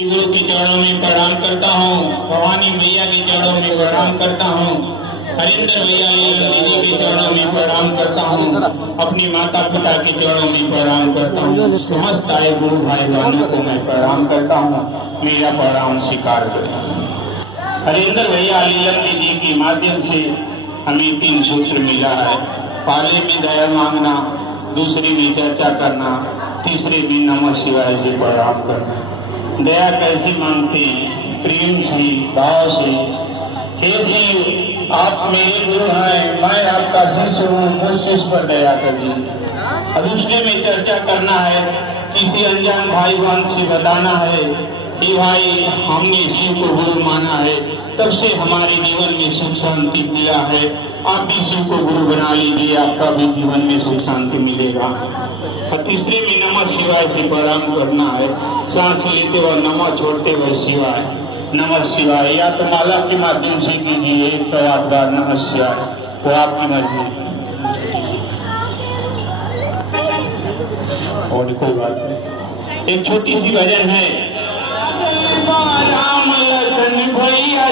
गुरु के चरणों में प्रणाम करता हूँ, भवानी मैया के चरणों में प्रणाम करता हूँ, हरिंदर भैया लीला दीदी के चरणों में प्रणाम करता हूँ, अपनी माता पिता के चरणों में प्रणाम करता हूँ, समस्त आए गुरु भाई बहनों को मैं प्रणाम करता हूँ। मेरा प्रणाम स्वीकार करें। हरिंदर भैया लीला दीदी के माध्यम से हमें 3 सूत्र मिला है। पहले में दया मांगना, दूसरे में चर्चा करना, तीसरे में नमः शिवाय से प्रणाम करना। दया कैसे मांगते हैं? प्रेम से, भाव से। हे जी, आप मेरे गुरु हैं, मैं आपका शिष्य हूँ, मुझ शिष्य पर दया करिए। और दूसरे में चर्चा करना है, किसी अनजान भाई बहन से बताना है कि भाई हमने शिव को गुरु माना है, तब से हमारे जीवन में सुख शांति मिला है। आप भी शिव को गुरु बना लीजिए, आपका भी जीवन में सुख शांति मिलेगा। और तीसरे में नमः शिवाय से प्रणाम करना है। सांस लेते हुए नमः, छोड़ते हुए शिवाय, नमः शिवाय। या तो माला के माध्यम से कीजिए 108 बार नमः शिवाय, वो आपकी मर्जी। और कोई बात नहीं, एक छोटी सी भजन है। राम लखन भैया